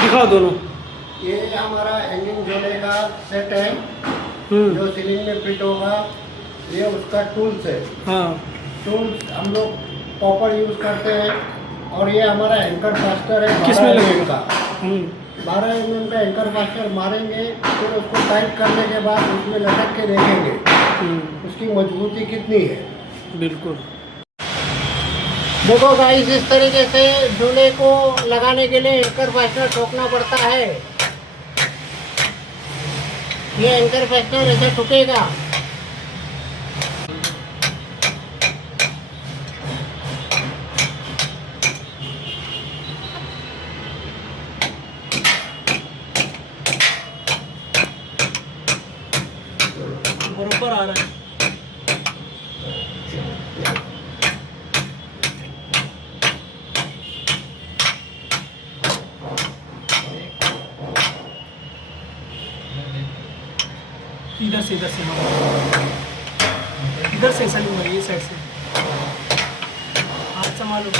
दिखाओ दोनों। ये हमारा इंजन जोड़ने का सेट है जो सीलिंग में फिट होगा। ये उसका टूल्स है। हाँ। टूल्स हम लोग कॉपर यूज करते हैं। और ये हमारा एंकर फास्टर है किसमें 12 लगेगा? mm का। 12 mm का एंकर फास्टर मारेंगे, फिर उसको टाइट करने के बाद उसमें लटक के देखेंगे उसकी मजबूती कितनी है। बिल्कुल। देखो गाइस, इस तरीके से झूले को लगाने के लिए एंकर फास्टर ठोकना पड़ता है। ये एंकर फास्टर ऐसे ठुकेगा। बरोबर आ रहा है। इधर से मारो, इधर से सली मारो, ये साइड से हाथ संभालो।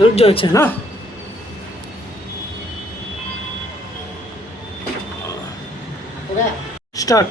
रुक जाओ, अच्छा ना। हो गया? स्टार्ट।